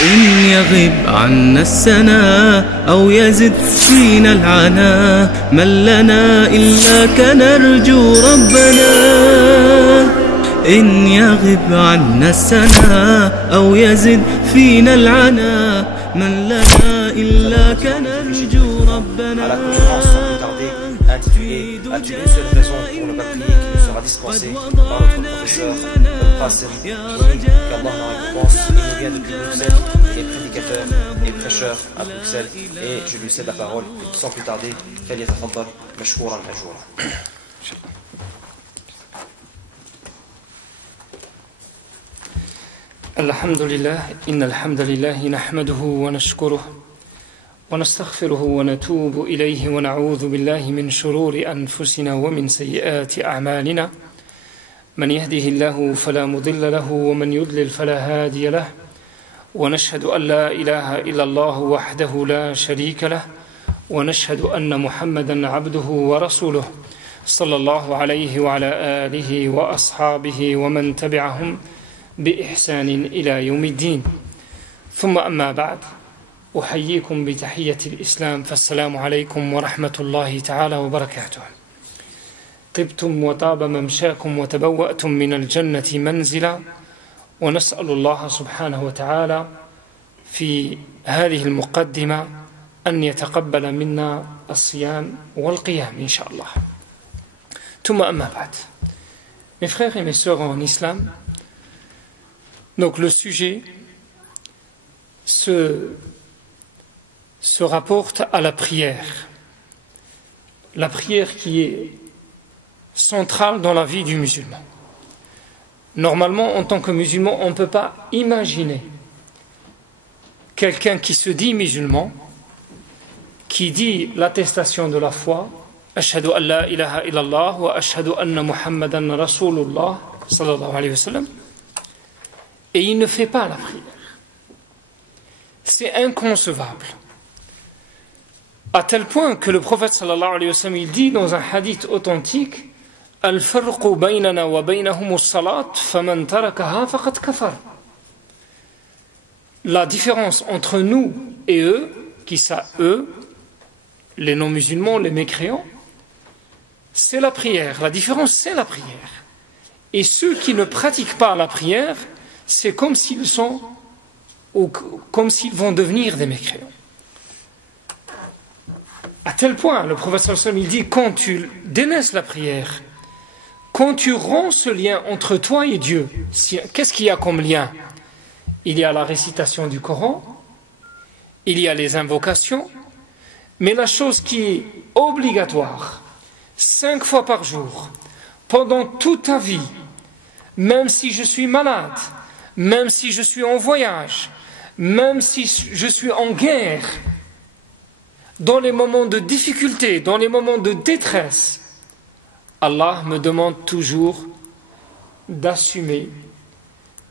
إن يغب عنا السنا أو يزد فينا العنا من لنا إلاك نرجو ربنا. إن يغب عنا السنا أو يزد فينا العنا من لنا إلاك نرجو ربنا. As-tu une seule raison pour ne pas prier qui nous sera dispensée par notre professeur Al-Qasim, qu'Allah nous récompense. Il nous vient depuis Bruxelles, il est prédicateur et prêcheur à Bruxelles, et je lui cède la parole sans plus tarder. فليتفضل مشكورا مأجورا. الحمد لله إن الحمد لله نحمده ونشكره ونستغفره ونتوب إليه ونعوذ بالله من شرور أنفسنا ومن سيئات أعمالنا من يهده الله فلا مضل له ومن يضلل فلا هادي له ونشهد أن لا إله إلا الله وحده لا شريك له ونشهد أن محمدا عبده ورسوله صلى الله عليه وعلى آله وأصحابه ومن تبعهم بإحسان إلى يوم الدين ثم أما بعد أحييكم بتحية الإسلام فالسلام عليكم ورحمة الله تعالى وبركاته. طبتم وطاب ممشاكم وتبوأتم من الجنة منزلا ونسأل الله سبحانه وتعالى في هذه المقدمة أن يتقبل منا الصيام والقيام إن شاء الله. ثم أما بعد. Mes frères et mes sœurs en islam, donc le sujet se rapporte à la prière. La prière qui est centrale dans la vie du musulman. Normalement, en tant que musulman, on ne peut pas imaginer quelqu'un qui se dit musulman, qui dit l'attestation de la foi, Ashhadu an la ilaha illallah wa ashhadu anna Muhammadan Rasulullah sallallahu alayhi wa sallam, et il ne fait pas la prière. C'est inconcevable. À tel point que le prophète sallallahu alayhi wa sallam, il dit dans un hadith authentique, Al-farqu baynana wa baynahum as-salat faman tarakaha faqad kafar. La différence entre nous et eux, qui ça eux, les non-musulmans, les mécréants, c'est la prière. La différence, c'est la prière. Et ceux qui ne pratiquent pas la prière, c'est comme s'ils sont, ou comme s'ils vont devenir des mécréants. À tel point, le prophète sallallahu alayhi wa sallam, il dit, quand tu délaisses la prière, quand tu romps ce lien entre toi et Dieu, qu'est-ce qu'il y a comme lien? Il y a la récitation du Coran, il y a les invocations, mais la chose qui est obligatoire, 5 fois par jour, pendant toute ta vie, même si je suis malade, même si je suis en voyage, même si je suis en guerre, dans les moments de difficulté, dans les moments de détresse, Allah me demande toujours d'assumer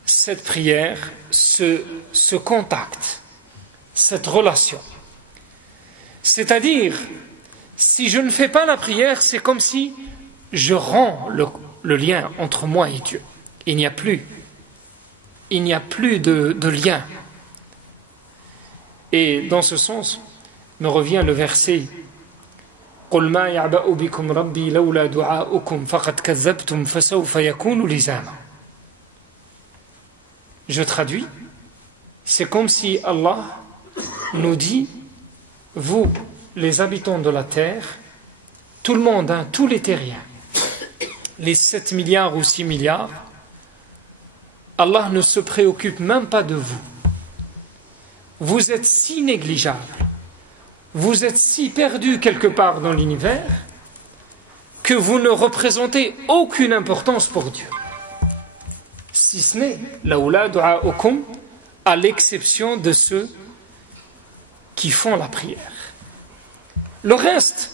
cette prière, ce contact, cette relation. C'est-à-dire, si je ne fais pas la prière, c'est comme si je rends le lien entre moi et Dieu. Il n'y a plus de lien. Et dans ce sens, me revient le verset قُلْ مَا يَعْبَأُ بِكُمْ رَبِّي لَوْلَا دُعَاؤُكُمْ فَقَدْ كَذَّبْتُمْ فَسَوْفَ يَكُونُ لِزَامًا. Je traduis, c'est comme si Allah nous dit, vous, les habitants de la terre, tout le monde, tous les terriens, les 7 milliards ou 6 milliards, Allah ne se préoccupe même pas de vous. Vous êtes si négligeables, vous êtes si perdus quelque part dans l'univers que vous ne représentez aucune importance pour Dieu. Si ce n'est laoula du'a'ukum, à l'exception de ceux qui font la prière. Le reste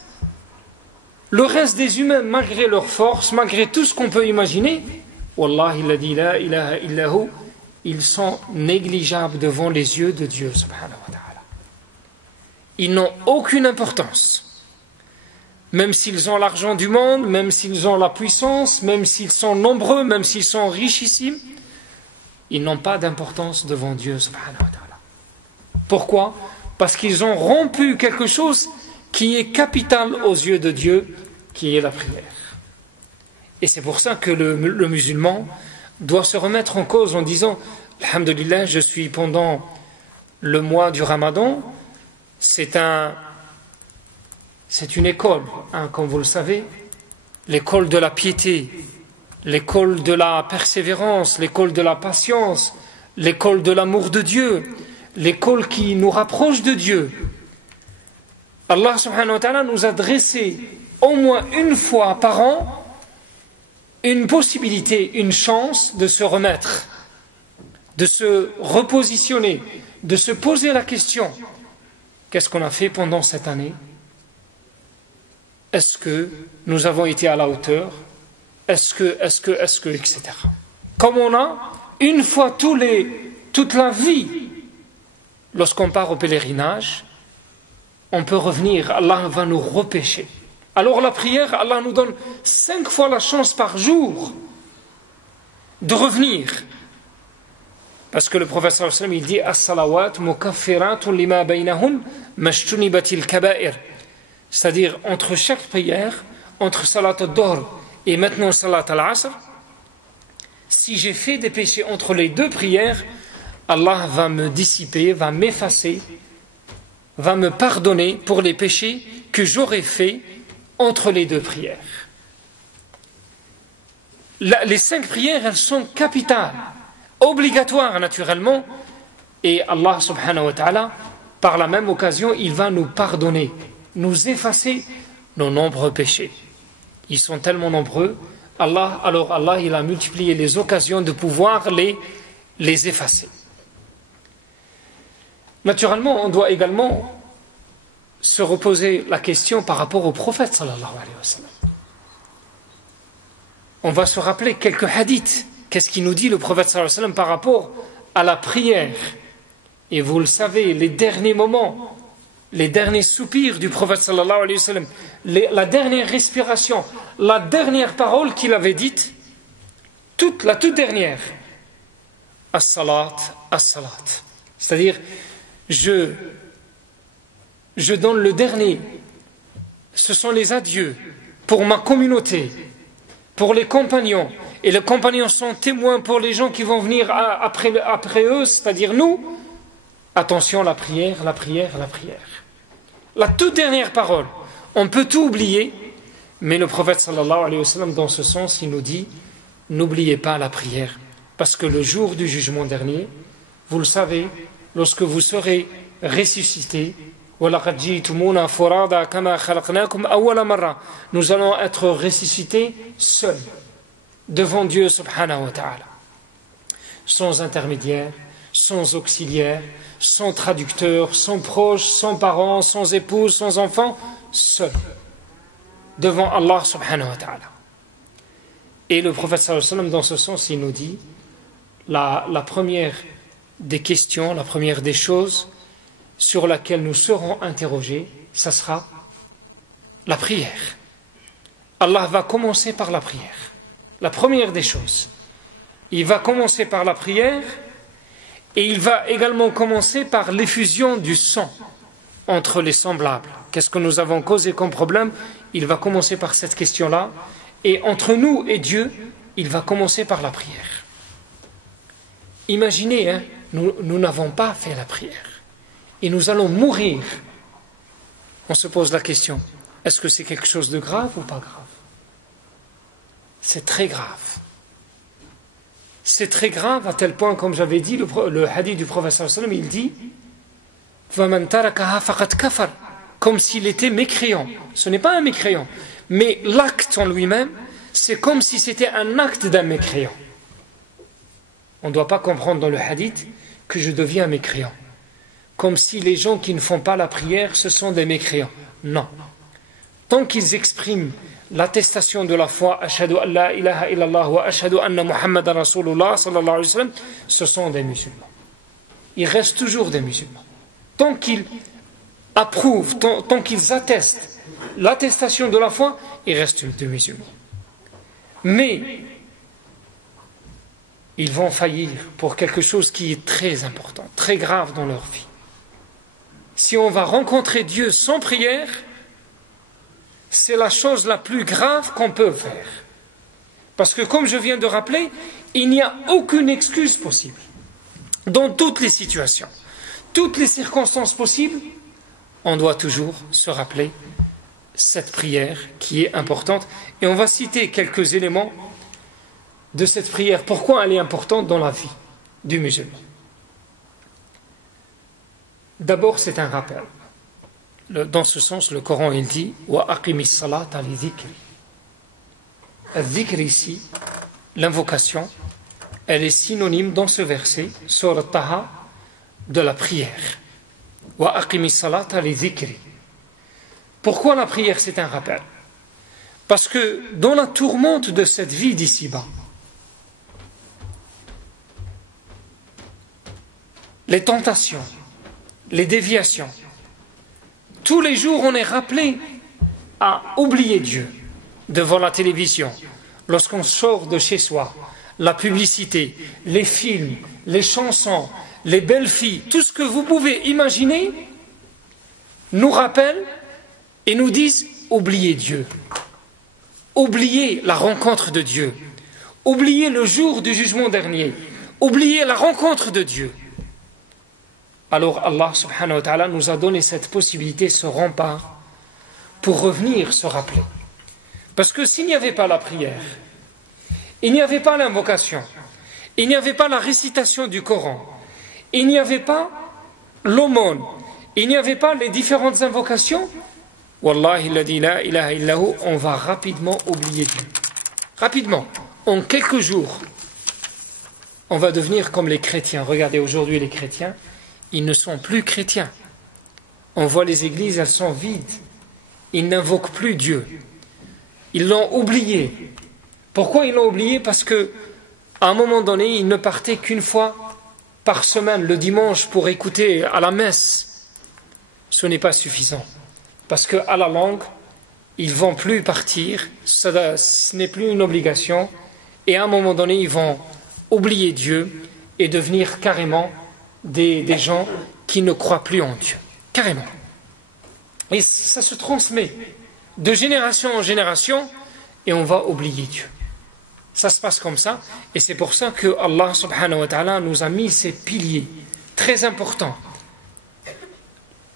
des humains, malgré leur force, malgré tout ce qu'on peut imaginer, Wallahi alladhi la ilaha illahu, ils sont négligeables devant les yeux de Dieu subhanahu wa ta'ala. Ils n'ont aucune importance. Même s'ils ont l'argent du monde, même s'ils ont la puissance, même s'ils sont nombreux, même s'ils sont richissimes, ils n'ont pas d'importance devant Dieu subhanahu wa ta'ala. Pourquoi? Parce qu'ils ont rompu quelque chose qui est capital aux yeux de Dieu, qui est la prière. Et c'est pour ça que le musulman doit se remettre en cause en disant « Alhamdulillah, je suis pendant le mois du Ramadan, c'est une école, comme vous le savez, l'école de la piété, l'école de la persévérance, l'école de la patience, l'école de l'amour de Dieu, l'école qui nous rapproche de Dieu. Allah subhanahu wa ta'ala nous a dressé au moins une fois par an une possibilité, une chance de se remettre, de se repositionner, de se poser la question, qu'est-ce qu'on a fait pendant cette année? Est-ce que nous avons été à la hauteur? Est-ce que, etc. Comme on a, une fois toute la vie, lorsqu'on part au pèlerinage, on peut revenir, Allah va nous repêcher. Alors la prière, Allah nous donne 5 fois la chance par jour de revenir. Parce que le prophète sallallahu alayhi wa sallam, il dit « As-salawat mukaffiratun lima baynahun mashtunibatil kaba'ir » c'est-à-dire entre chaque prière, entre salat al-dohr et maintenant salat al-asr, si j'ai fait des péchés entre les deux prières, Allah va me dissiper, va m'effacer, va me pardonner pour les péchés que j'aurais faits entre les deux prières. Les 5 prières, elles sont capitales, obligatoires naturellement, et Allah subhanahu wa ta'ala, par la même occasion, il va nous pardonner, nous effacer nos nombreux péchés. Ils sont tellement nombreux, Allah il a multiplié les occasions de pouvoir les effacer. Naturellement, on doit également se reposer la question par rapport au prophète sallallahu alayhi wa sallam. On va se rappeler quelques hadiths. Qu'est-ce qu'il nous dit le prophète sallallahu alayhi wa sallam par rapport à la prière? Et vous le savez, les derniers moments, les derniers soupirs du prophète sallallahu alayhi wa sallam, la dernière respiration, la dernière parole qu'il avait dite, la toute dernière, as-salat, as-salat. C'est-à-dire, je donne le dernier. Ce sont les adieux pour ma communauté, pour les compagnons. Et les compagnons sont témoins pour les gens qui vont venir après eux, c'est-à-dire nous. Attention, la prière, la prière, la prière. La toute dernière parole. On peut tout oublier, mais le prophète sallallahu alayhi wa sallam, dans ce sens, il nous dit, n'oubliez pas la prière. Parce que le jour du jugement dernier, vous le savez, lorsque vous serez ressuscité, nous allons être ressuscités seuls devant Dieu subhanahu wa ta'ala, sans intermédiaire, sans auxiliaire, sans traducteur, sans proche, sans parents, sans épouse, sans enfant, seuls devant Allah subhanahu wa ta'ala. Et le prophète sallallahu alayhi wa sallam, dans ce sens, il nous dit la première des questions, la première des choses sur laquelle nous serons interrogés, ça sera la prière. Allah va commencer par la prière. La première des choses. Il va commencer par la prière et il va également commencer par l'effusion du sang entre les semblables. Qu'est-ce que nous avons causé comme problème? Il va commencer par cette question-là. Et entre nous et Dieu, il va commencer par la prière. Imaginez, nous n'avons pas fait la prière. Et nous allons mourir. On se pose la question, est-ce que c'est quelque chose de grave ou pas grave? C'est très grave. C'est très grave à tel point, comme j'avais dit, le hadith du prophète sallallahu alayhi wa sallam, il dit فَمَنْ تَرَكَهَا فَقَدْ كَفَرَ, comme s'il était mécréant. Ce n'est pas un mécréant, mais l'acte en lui-même, c'est comme si c'était un acte d'un mécréant. On ne doit pas comprendre dans le hadith que je deviens mécréant, comme si les gens qui ne font pas la prière, ce sont des mécréants. Non. Tant qu'ils expriment l'attestation de la foi, ashhadu an la ilaha illallah wa ashhadu anna Muhammadan Rasulullah sallallahu alayhi wa sallam, ce sont des musulmans. Ils restent toujours des musulmans. Tant qu'ils approuvent, tant qu'ils attestent l'attestation de la foi, ils restent des musulmans. Mais ils vont faillir pour quelque chose qui est très important, très grave dans leur vie. si on va rencontrer Dieu sans prière, c'est la chose la plus grave qu'on peut faire. Parce que comme je viens de rappeler, il n'y a aucune excuse possible. Dans toutes les situations, toutes les circonstances possibles, on doit toujours se rappeler cette prière qui est importante. Et on va citer quelques éléments de cette prière. Pourquoi elle est importante dans la vie du musulman? D'abord, c'est un rappel. Dans ce sens, le Coran il dit wa aqimis salata li dhikri. Al-dhikr ici, l'invocation, elle est synonyme dans ce verset, Surat Taha, de la prière. Wa aqimis salata li dhikri. Pourquoi la prière c'est un rappel? Parce que dans la tourmente de cette vie d'ici-bas, les tentations, les déviations, tous les jours on est rappelé à oublier Dieu devant la télévision, lorsqu'on sort de chez soi, la publicité, les films, les chansons, les belles filles, tout ce que vous pouvez imaginer nous rappellent et nous disent oubliez Dieu, oubliez la rencontre de Dieu, oubliez le jour du jugement dernier, oubliez la rencontre de Dieu. Alors Allah subhanahu wa ta'ala nous a donné cette possibilité, ce rempart, pour revenir se rappeler. Parce que s'il n'y avait pas la prière, il n'y avait pas l'invocation, il n'y avait pas la récitation du Coran, il n'y avait pas l'aumône, il n'y avait pas les différentes invocations, Wallahi alladhi la ilaha illahu, on va rapidement oublier Dieu. Rapidement, en quelques jours, on va devenir comme les chrétiens. Regardez aujourd'hui les chrétiens, ils ne sont plus chrétiens. On voit les églises, elles sont vides. Ils n'invoquent plus Dieu. Ils l'ont oublié. Pourquoi ils l'ont oublié? Parce que à un moment donné, ils ne partaient qu'une fois par semaine, le dimanche, pour écouter à la messe. Ce n'est pas suffisant. Parce qu'à la longue, ils ne vont plus partir. Ce n'est plus une obligation. Et à un moment donné, ils vont oublier Dieu et devenir carrément des gens qui ne croient plus en Dieu. Carrément. Et ça se transmet de génération en génération et on va oublier Dieu. Ça se passe comme ça et c'est pour ça que Allah subhanahu wa ta'ala nous a mis ces piliers très importants.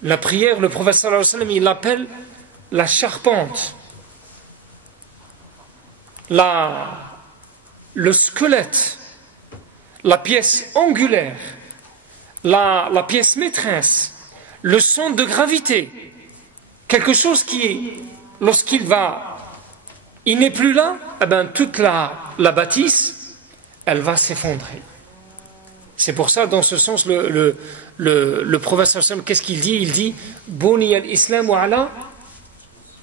La prière, le prophète sallallahu alayhi wa sallam, il l'appelle la charpente, le squelette, la pièce angulaire, la pièce maîtresse, le centre de gravité, quelque chose qui, lorsqu'il n'est plus là, eh ben, toute la bâtisse, elle va s'effondrer. C'est pour ça, dans ce sens, le prophète sallallahu alayhi wa sallam, qu'est-ce qu'il dit? Il dit Buni al-Islam ala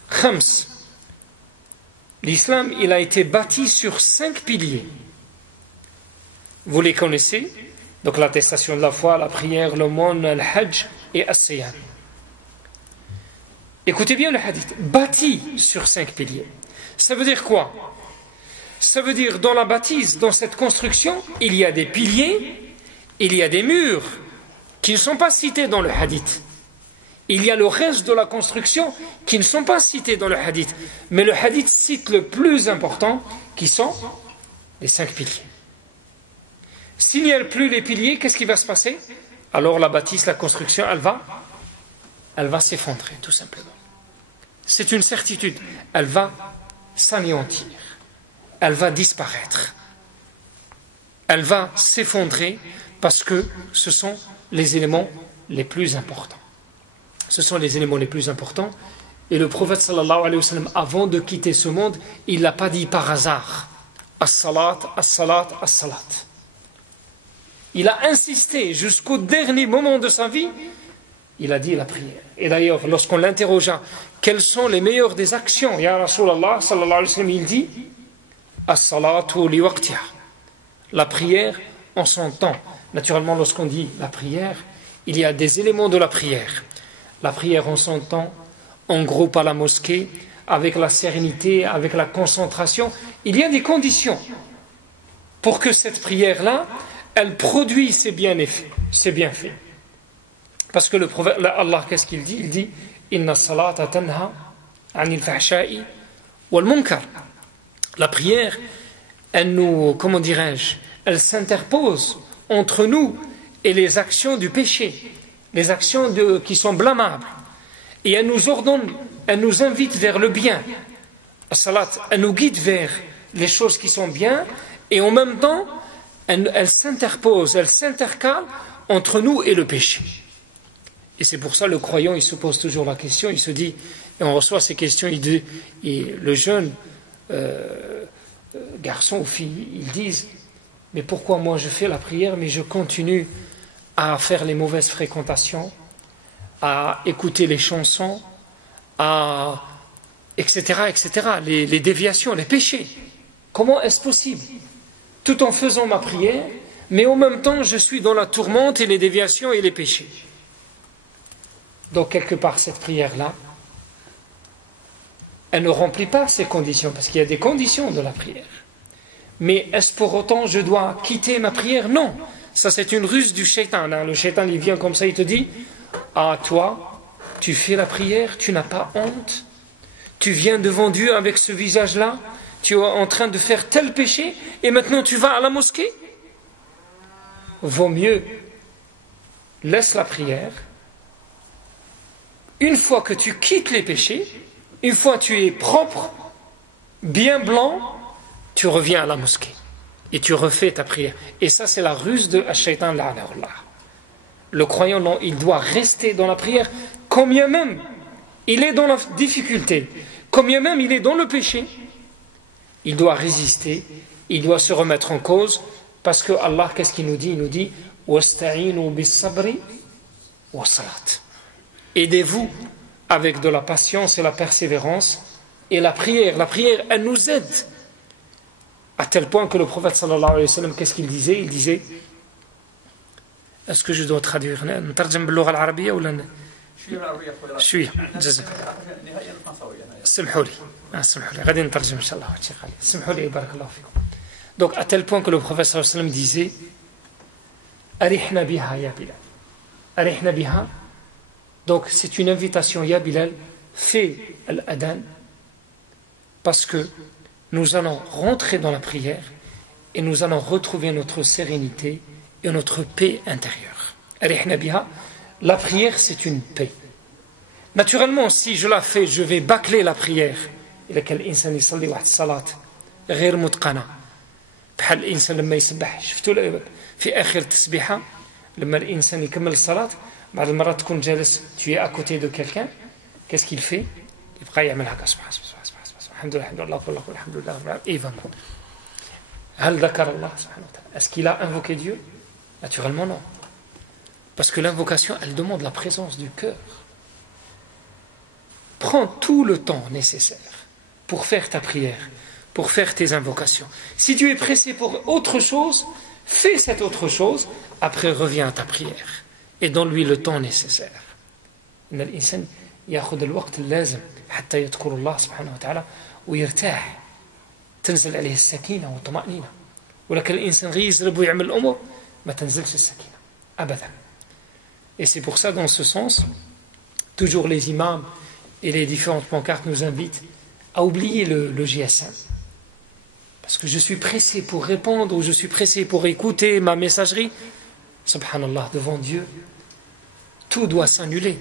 khams. L'islam, il a été bâti sur 5 piliers. Vous les connaissez? Donc l'attestation de la foi, la prière, l'aumône, le hajj et as-siyam. Écoutez bien le hadith. Bâti sur 5 piliers. Ça veut dire quoi? Ça veut dire dans la bâtisse, dans cette construction, il y a des piliers, il y a des murs qui ne sont pas cités dans le hadith. Il y a le reste de la construction qui ne sont pas cités dans le hadith. Mais le hadith cite le plus important, qui sont les 5 piliers. S'il n'y a plus les piliers, qu'est-ce qui va se passer? Alors la bâtisse, la construction, elle va s'effondrer, tout simplement. C'est une certitude. Elle va s'anéantir. Elle va disparaître. Elle va s'effondrer parce que ce sont les éléments les plus importants. Ce sont les éléments les plus importants. Et le prophète sallallahu alayhi wa sallam, avant de quitter ce monde, il ne l'a pas dit par hasard. As-salat, as-salat, as-salat. Il a insisté jusqu'au dernier moment de sa vie, il a dit la prière. Et d'ailleurs, lorsqu'on l'interrogea, quelles sont les meilleures des actions? Ya Rasulallah, sallallahu alayhi wa sallam, il dit As-salatu li waqtiha. La prière en son temps. Naturellement, lorsqu'on dit la prière, il y a des éléments de la prière. La prière en son temps, en groupe à la mosquée, avec la sérénité, avec la concentration. Il y a des conditions pour que cette prière-là, elle produit ses bienfaits. Parce que le prophète, Allah, qu'est-ce qu'il dit? Il dit Inna salata tanha anil fahsha'i wal munkar. La prière, elle nous, comment dirais-je, elle s'interpose entre nous et les actions du péché, les actions qui sont blâmables. Et elle nous ordonne, elle nous invite vers le bien. La salat, elle nous guide vers les choses qui sont bien, et en même temps, elle s'interpose, elle s'intercale entre nous et le péché. Et c'est pour ça le croyant, il se pose toujours la question, il se dit, et on reçoit ces questions, et le jeune garçon ou fille, ils disent, mais pourquoi moi je fais la prière, mais je continue à faire les mauvaises fréquentations, à écouter les chansons, etc., les déviations, les péchés. Comment est-ce possible? Tout en faisant ma prière, mais en même temps je suis dans la tourmente et les déviations et les péchés. Donc quelque part cette prière-là, elle ne remplit pas ces conditions, parce qu'il y a des conditions de la prière. Mais est-ce pour autant je dois quitter ma prière? Non. Ça c'est une ruse du shaitan. Le shaitan il vient comme ça, il te dit, ah toi, tu fais la prière, tu n'as pas honte, tu viens devant Dieu avec ce visage-là, tu es en train de faire tel péché, et maintenant tu vas à la mosquée. Vaut mieux, laisse la prière. Une fois que tu quittes les péchés, une fois que tu es propre, bien blanc, tu reviens à la mosquée et tu refais ta prière. Et ça, c'est la ruse de Shaitan la'anahullah. Le croyant, non, il doit rester dans la prière, combien même il est dans la difficulté, combien même il est dans le péché, il doit résister, il doit se remettre en cause, parce que Allah, qu'est-ce qu'il nous dit? Il nous dit wasta'inu bis-sabri was-salat. Aidez-vous avec de la patience et la persévérance et la prière. La prière, elle nous aide. À tel point que le prophète sallallahu alayhi wa sallam, qu'est-ce qu'il disait? Il disait, est-ce que je dois traduire? نترجم باللغة العربية ولا شوية؟ جزاك الله. سمحوا لي غادي نترجم إن شاء الله. سمحوا لي بارك الله فيكم. Donc à tel point que le prophète sallallahu alayhi wa sallam disait, أرحنا بها يا بلال. أرحنا بها. Donc c'est une invitation, Ya Bilal, fais l'adhan, parce que nous allons rentrer dans la prière et nous allons retrouver notre sérénité et notre paix intérieure. La prière, c'est une paix. Naturellement, si je la fais, je vais bâcler la prière. الإنسان يصلي واحد الصلاة غير متقنة بحال الإنسان لما يسبح شفتوا في آخر التسبيحة لما الإنسان يكمل الصلاة بعد المرات تكون جالس tu es à côté de quelqu'un, qu'est-ce qu'il fait? يبقى يعمل هكا سبحان الحمد لله الحمد لله et va. هل ذكر الله سبحانه وتعالى? Est-ce qu'il a invoqué Dieu? Naturellement non. Parce que l'invocation, elle demande la présence du cœur. Prends tout le temps nécessaire pour faire ta prière, pour faire tes invocations. Si tu es pressé pour autre chose, fais cette autre chose, après reviens à ta prière et donne-lui le temps nécessaire. إن الإنسان يأخذ الوقت اللازم حتى يذكر الله سبحانه وتعالى ويرتاح تنزل عليه السكينة والطمأنينة. ولكن الإنسان غير يزرب ويعمل الأمور ما تنزلش السكينة أبدا. Et c'est pour ça, dans ce sens, toujours les imams et les différentes pancartes nous invitent à oublier le GSM. Parce que je suis pressé pour répondre ou je suis pressé pour écouter ma messagerie. Subhanallah, devant Dieu, tout doit s'annuler.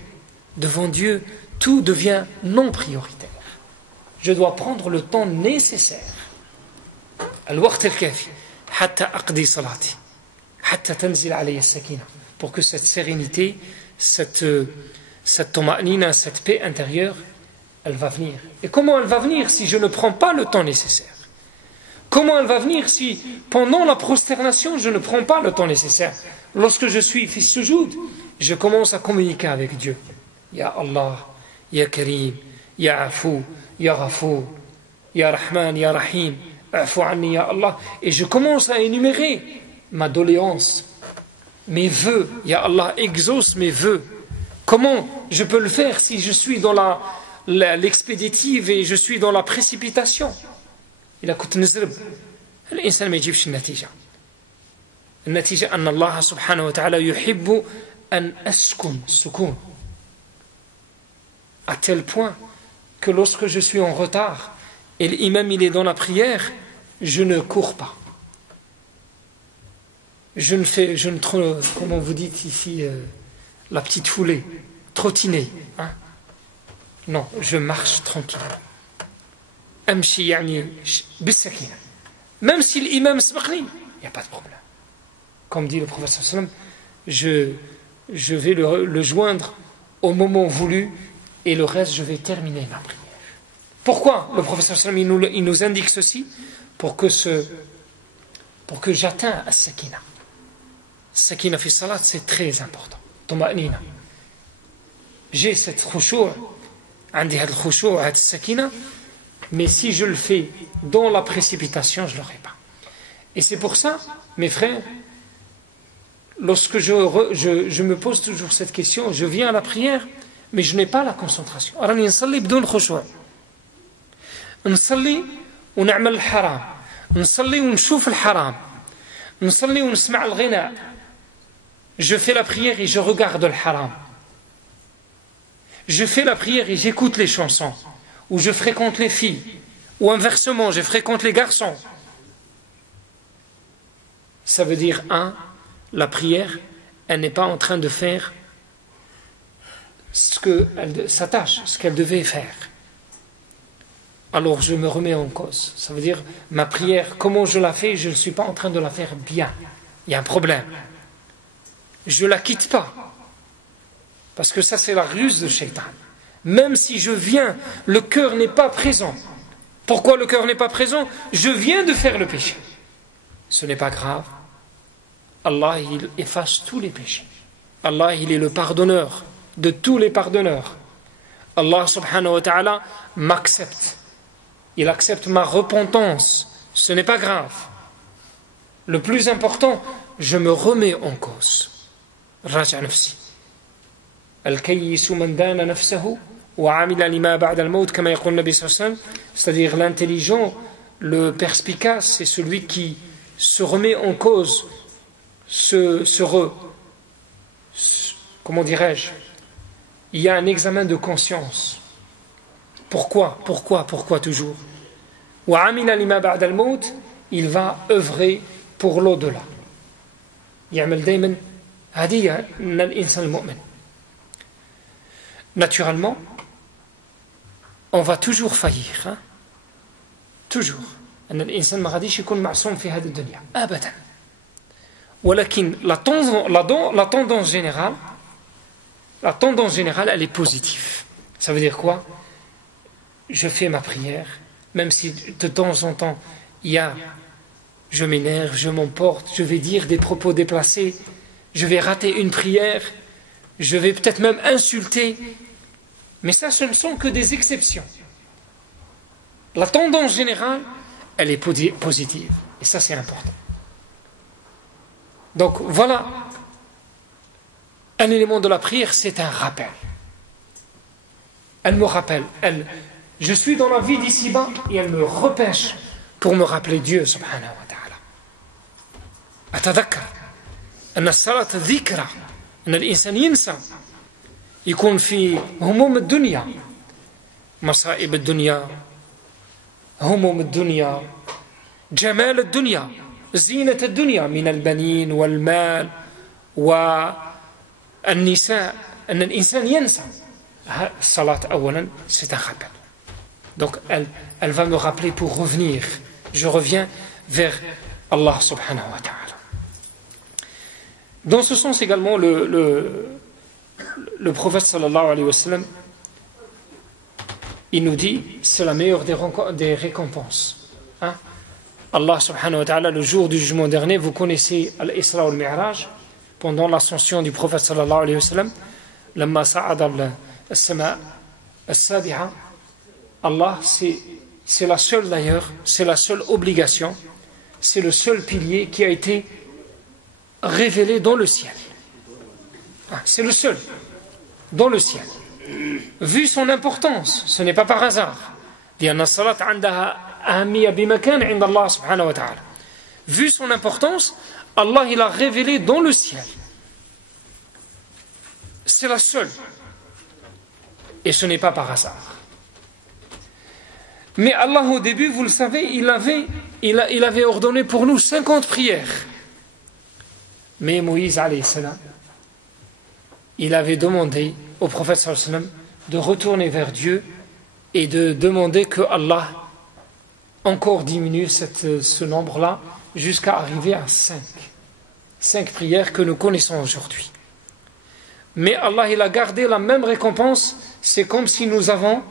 Devant Dieu, tout devient non prioritaire. Je dois prendre le temps nécessaire. Al-waqt al-kafi, hatta aqdi salati, hatta tanzil alayya as-sakina, pour que cette sérénité, cette toma'nina, cette paix intérieure, elle va venir. Et comment elle va venir si je ne prends pas le temps nécessaire? Comment elle va venir si, pendant la prosternation, je ne prends pas le temps nécessaire? Lorsque je suis fi sujoud, je commence à communiquer avec Dieu. Ya Allah, Ya Karim, Ya Afou, Ya Ghafour, Ya Rahman, Ya Rahim, Afou anni, Ya Allah. Et je commence à énumérer ma doléance, mes vœux. Ya Allah, exauce mes vœux. Comment je peux le faire si je suis dans l'expéditive et je suis dans la précipitation? إذا كنت نزرب الإنسان ما يجيبش النتيجة. النتيجة أن الله سبحانه وتعالى يحب an askun sukun. À tel point que lorsque je suis en retard et l'imam il est dans la prière, je ne cours pas. Je ne trop, comment vous dites ici, la petite foulée, trottiner. Hein? Non, je marche tranquille. Amshi yani bisakina. Même si l'imam sabaqni, il n'y a pas de problème. Comme dit le prophète sallallahu alayhi wa sallam, je vais le joindre au moment voulu et le reste je vais terminer ma prière. Pourquoi le prophète sallallahu alayhi wa sallam il nous indique ceci? Pour que j'atteins à sakina. Sakina fi salat, c'est très important. Tuma'nina. J'ai cette khushu', عندي هذا الخشوع هذا السكينة, mais si je le fais dans la précipitation, je ne l'aurai pas. Et c'est pour ça, mes frères, lorsque je me pose toujours cette question, je viens à la prière, mais je n'ai pas la concentration. راني نصلي بدون خشوع. نصلي ونعمل الحرام. نصلي ونشوف الحرام. نصلي ونسمع الغناء. Je fais la prière et je regarde le haram. Je fais la prière et j'écoute les chansons. Ou je fréquente les filles. Ou inversement, je fréquente les garçons. Ça veut dire, la prière, elle n'est pas en train de faire sa tâche, ce qu'elle devait faire. Alors je me remets en cause. Ça veut dire, ma prière, comment je la fais, je ne suis pas en train de la faire bien. Il y a un problème. Je ne la quitte pas. Parce que ça, c'est la ruse de Shaitan. Même si je viens, le cœur n'est pas présent. Pourquoi le cœur n'est pas présent? Je viens de faire le péché. Ce n'est pas grave. Allah, il efface tous les péchés. Allah, il est le pardonneur de tous les pardonneurs. Allah, subhanahu wa ta'ala, m'accepte. Il accepte ma repentance. Ce n'est pas grave. Le plus important, je me remets en cause. Raja nafsi. Al-kayyisu man dana nafsahu wa amila lima ba'da al-maut kama yaqul Nabi sallallahu alayhi wa sallam. C'est-à-dire l'intelligent, le perspicace, c'est celui qui se remet en cause, comment dirais-je, il y a un examen de conscience. Pourquoi toujours? Wa amila lima ba'da al-maut, il va œuvrer pour l'au-delà. يعمل دائما هدية من الإنسان المؤمن. Naturellement, on va toujours faillir, hein? Toujours. أن الإنسان ما غاديش يكون معصوم في هذه الدنيا أبدا. ولكن la tendance générale, elle est positive. Ça veut dire quoi? Je fais ma prière, même si de temps en temps je m'énerve, je m'emporte, je vais dire des propos déplacés, je vais rater une prière, je vais peut-être même insulter, mais ça, ce ne sont que des exceptions. La tendance générale, elle est positive, et ça, c'est important. Donc, voilà, un élément de la prière, c'est un rappel. Elle me rappelle, je suis dans la vie d'ici-bas, et elle me repêche pour me rappeler Dieu, subhanahu wa ta'ala. أتذكر أن الصلاة ذكرى أن الإنسان ينسى يكون في هموم الدنيا مصائب الدنيا هموم الدنيا جمال الدنيا زينة الدنيا من البنين والمال والنساء أن الإنسان ينسى الصلاة أولا c'est un rappel. Donc elle va me rappeler pour revenir. Je reviens vers Allah subhanahu wa ta'ala. Dans ce sens également, le prophète sallallahu alayhi wa sallam, il nous dit, c'est la meilleure des récompenses. Hein? Allah subhanahu wa ta'ala, le jour du jugement dernier, vous connaissez Al-Isra wal-Mi'raj, pendant l'ascension du prophète sallallahu alayhi wa sallam, لما صعد السماء السابعة, Allah, c'est la seule d'ailleurs, c'est la seule obligation, c'est le seul pilier qui a été révélé dans le ciel. C'est le seul dans le ciel. Vu son importance, ce n'est pas par hasard. Vu son importance, Allah il a révélé dans le ciel. C'est la seule. Et ce n'est pas par hasard. Mais Allah, au début, vous le savez, il avait ordonné pour nous 50 prières. Mais Moïse, alayhi salam, il avait demandé au prophète sallallahu alayhi wa sallam de retourner vers Dieu et de demander que Allah encore diminue ce nombre-là jusqu'à arriver à 5. 5 prières que nous connaissons aujourd'hui. Mais Allah, il a gardé la même récompense. C'est comme si nous allions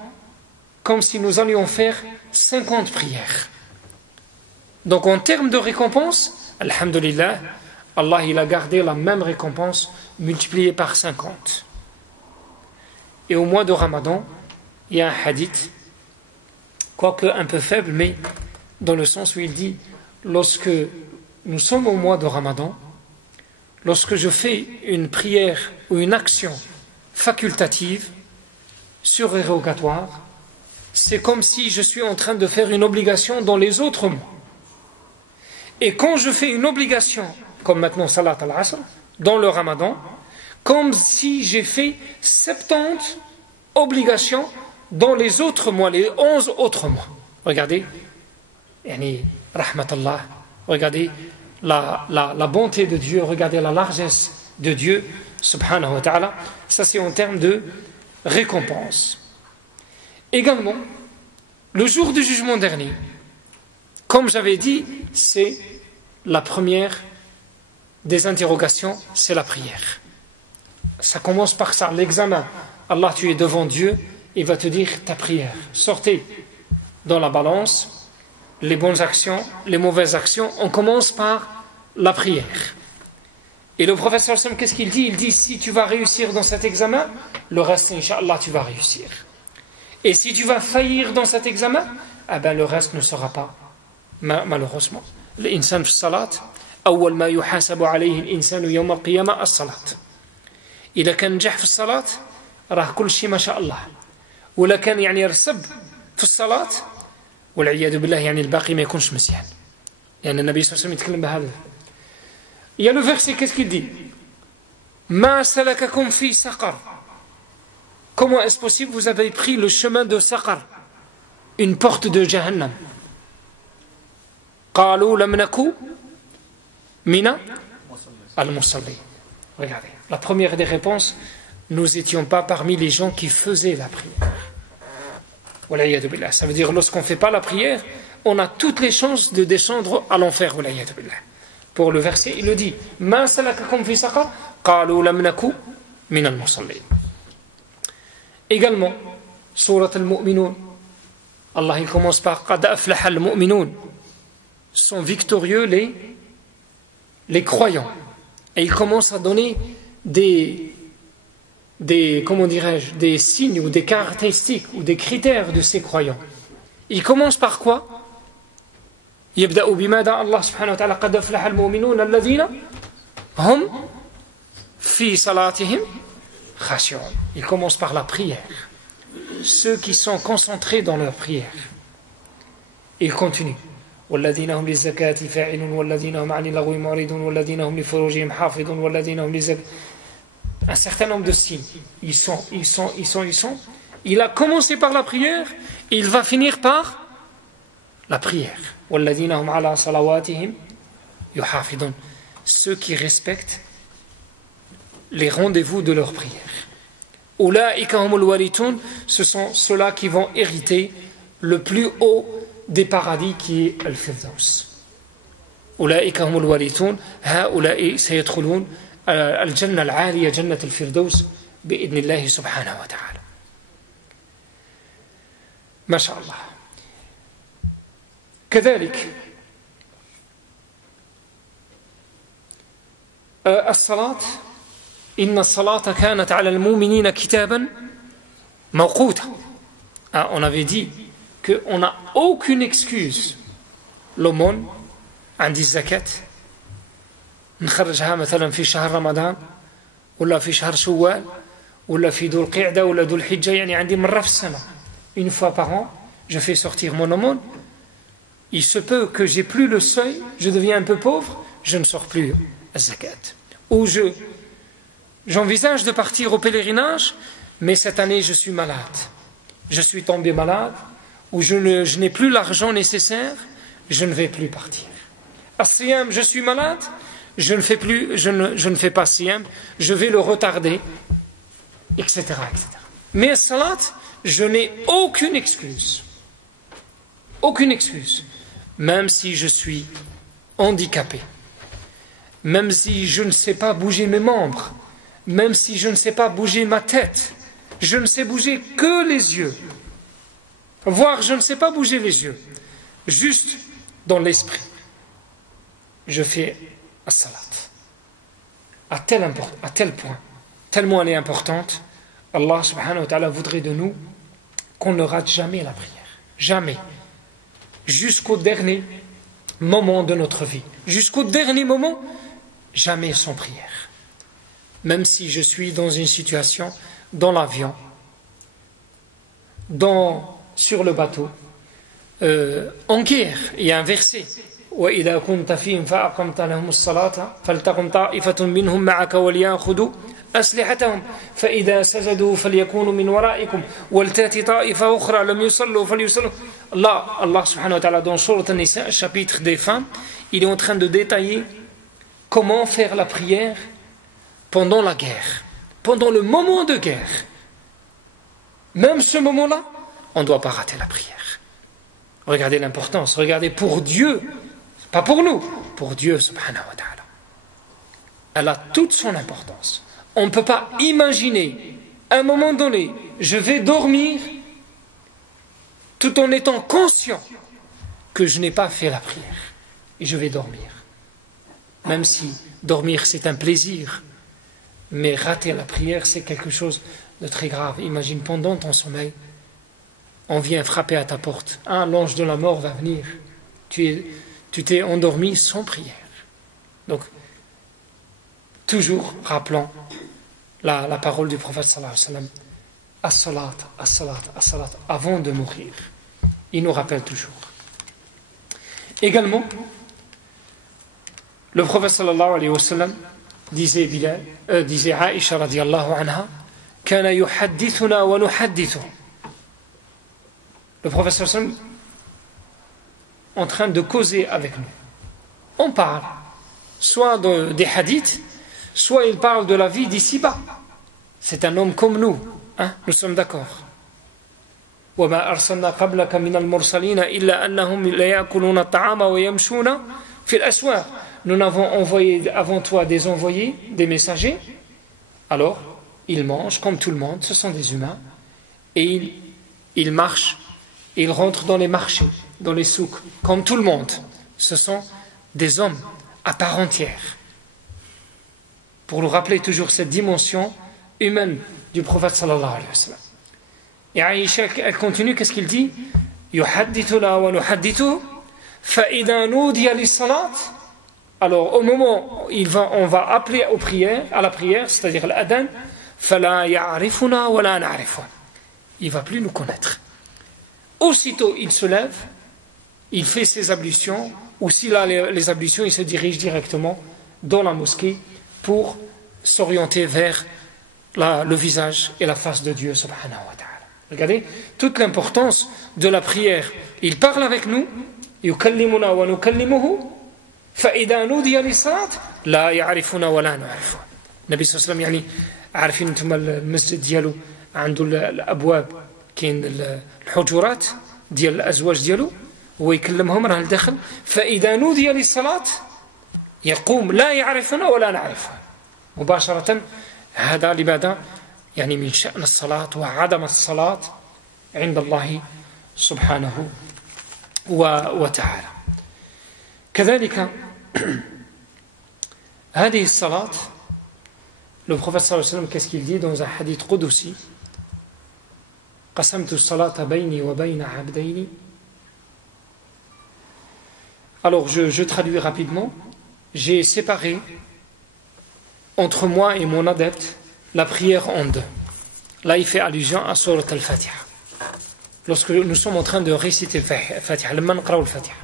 faire 50 prières. Donc en termes de récompense, alhamdulillah, Allah, il a gardé la même récompense multipliée par 50. Et au mois de Ramadan, il y a un hadith, quoique un peu faible, mais dans le sens où il dit, lorsque nous sommes au mois de Ramadan, lorsque je fais une prière ou une action facultative, surérogatoire, c'est comme si je suis en train de faire une obligation dans les autres mois. Et quand je fais une obligation, comme maintenant Salat al-Asr, dans le Ramadan, comme si j'ai fait 70 obligations dans les autres mois, les 11 autres mois. Regardez, rahmatallah, regardez la bonté de Dieu, regardez la largesse de Dieu, subhanahu wa ta'ala. Ça, c'est en termes de récompense. Également, le jour du jugement dernier, comme j'avais dit, c'est la première des interrogations, c'est la prière. Ça commence par ça, l'examen. Allah, tu es devant Dieu, il va te dire ta prière. Sortez dans la balance les bonnes actions, les mauvaises actions. On commence par la prière. Et le prophète sallallahu alayhi wa sallam, qu'est-ce qu'il dit? Il dit, si tu vas réussir dans cet examen, le reste, Inch'Allah, tu vas réussir. Et si tu vas faillir dans cet examen, eh ben, le reste ne sera pas, malheureusement. L'insan fi salat, أول ما يحاسب عليه الإنسان يوم القيامة الصلاة. إذا كان نجح في الصلاة راه كل شيء ما شاء الله. ولا كان يرسب في الصلاة والعياذ بالله الباقي ما يكونش مزيان. لأن النبي صلى الله عليه وسلم يتكلم بهذا. Il y a le verset, qu'est-ce qu'il dit? ما سلككم في سقر. Comment est-ce possible vous avez pris le chemin de Saqar, une porte de Jahannam? قالوا لم نكن من المصلين. Regardez, la première des réponses, nous n'étions pas parmi les gens qui faisaient la prière. Ça veut dire lorsqu'on ne fait pas la prière, on a toutes les chances de descendre à l'enfer. Pour le verset, il le dit, ما سلككم في سقر قالوا لم نكن من المصلين. Également, Surat al-Mu'minun, Allah il commence par قد أفلح المؤمنون, sont victorieux les croyants. Et il commence à donner des signes ou des caractéristiques ou des critères de ces croyants. Il commence par quoi? يبدأ بماذا الله سبحانه وتعالى قد أفلح المؤمنون الذين هم في صلاتهم خاشعون. Il commence par la prière. Ceux qui sont concentrés dans leur prière. Il continue. والذين هم للزكاة فاعلون والذين هم عن اللغو معرضون والذين هم لفروجهم حافظون والذين هم للزكاة. Un certain nombre de signes. Ils sont. Il a commencé par la prière, et il va finir par la prière. والذين هم على صلواتهم يحافظون. Ceux qui respectent les rendez-vous de leur prière. أولئك هم الوارثون. Ce sont ceux-là qui vont hériter le plus haut des paradis qui est al-Firdaus. أولئك هم الوارثون هؤلاء سيدخلون الجنة العالية جنة الفردوس بإذن الله سبحانه وتعالى. ما شاء الله. كذلك الصلاة إن الصلاة كانت على المؤمنين كتابا موقوتا. On avait dit qu'on n'a aucune excuse. L'aumône, عندي الزكاة نخرجها مثلا في شهر رمضان ولا في شهر شوال ولا في ذو القعدة ولا ذو الحجة, عندي مرة في السنة, une fois par an, je fais sortir mon aumône. Il se peut que j'ai plus le seuil, je deviens un peu pauvre, je ne sors plus الزكاة. Ou j'envisage de partir au pèlerinage, mais cette année je suis malade. Je suis tombé malade, ou je n'ai plus l'argent nécessaire, je ne vais plus partir. As-siyam, je suis malade, je ne fais pas siyam, je vais le retarder, etc. etc. Mais as-salat, je n'ai aucune excuse. Aucune excuse. Même si je suis handicapé, même si je ne sais pas bouger mes membres, même si je ne sais pas bouger ma tête, je ne sais bouger que les yeux, voire je ne sais pas bouger les yeux, juste dans l'esprit, je fais as-salat. À tel point, tellement elle est importante, Allah subhanahu wa ta'ala voudrait de nous qu'on ne rate jamais la prière. Jamais. Jusqu'au dernier moment de notre vie. Jusqu'au dernier moment, jamais sans prière. Même si je suis dans une situation, dans l'avion, sur le bateau, en guerre, il y a un verset. وَإِذَا كُنْتَ فِيهِمْ فَأَقَمْتَ لَهُمُ الصَّلَاةَ فَلْتَقُمْ طَائِفَةٌ مِّنْهُمْ مَعَكَ وَلْيَأْخُذُوا أسلحتهم فإذا سجدوا فليكونوا من ورائكم ولتأتي طائفة أخرى لم يصلوا فليصلوا. Allah subhanahu wa ta'ala dans Sourate An-Nisa, chapitre des femmes, il est en train de détailler comment faire la prière pendant la guerre, pendant le moment de guerre. Même ce moment-là, on ne doit pas rater la prière. Regardez l'importance, regardez pour Dieu, pas pour nous, pour Dieu subhanahu wa ta'ala. Elle a toute son importance. On ne peut pas imaginer, à un moment donné, je vais dormir tout en étant conscient que je n'ai pas fait la prière. Et je vais dormir. Même si dormir c'est un plaisir, mais rater la prière c'est quelque chose de très grave. Imagine pendant ton sommeil, on vient frapper à ta porte. L'ange de la mort va venir. Tu t'es endormi sans prière. Donc, toujours rappelons la parole du prophète sallallahu alayhi wa sallam, as-salat, as-salat, as-salat, avant de mourir. Il nous rappelle toujours. Également, le prophète sallallahu alayhi wa sallam disait Aïcha radiyallahu anha, kana yuhaddithuna wa nuhaddithu. Le prophète sallallahu alayhi wa sallam en train de causer avec nous. On parle, soit des hadiths, soit il parle de la vie d'ici-bas. C'est un homme comme nous, nous sommes d'accord. وَمَا أَرْسَلْنَا قَبْلَكَ مِنَ الْمُرْسَلِينَ إِلَّا أَنَّهُمْ لَيَأْكُلُونَ الطَّعَامَ وَيَمْشُونَ فِي الْأَسْوَاقِ. Nous n'avons envoyé avant toi des envoyés, des messagers. Alors, ils mangent comme tout le monde, ce sont des humains. Et ils marchent, ils rentrent dans les marchés, dans les souks, comme tout le monde. Ce sont des hommes à part entière. Pour nous rappeler toujours cette dimension humaine du prophète sallallahu alayhi wa sallam. Et Aïcha, elle continue, qu'est-ce qu'il dit? Yuhaddithuna wa nuhaddithu fa idha nudiya lis-salat. Alors au moment où on va appeler aux prières, à la prière, c'est-à-dire l'adhan, fala ya'rifuna wa la na'rifu. Il va plus nous connaître. Aussitôt il se lève, il fait ses ablutions, ou s'il a les ablutions, il se dirige directement dans la mosquée pour s'orienter vers le visage et la face de Dieu subhanahu wa ta'ala. Regardez toute l'importance de la prière. Il parle avec nous, yukallimuna wa nukallimuhu fa idha nudiya lis-salat la ya'rifuna wa la na'rifu. Nabi sallallahu alayhi wa sallam يعني عارفين انتم المسجد ديالو عنده الابواب كاين الحجرات ديال الازواج ديالو هو يكلمهم راه الداخل فاذا نودي للصلاه يقوم لا يعرفنا ولا نعرفه مباشره. هذا لماذا؟ يعني من شأن الصلاة وعدم الصلاة عند الله سبحانه وتعالى. كذلك هذه الصلاة le prophète صلى الله عليه وسلم qu'est-ce qu'il dit dans un hadith قدسي قسمت الصلاة بيني وبين عبدين. Alors je traduis rapidement. J'ai séparé entre moi et mon adepte la prière en deux. Là il fait allusion à Surat al-Fatiha. Lorsque nous sommes en train de réciter al-Fatiha, لما نقرأ الفاتحة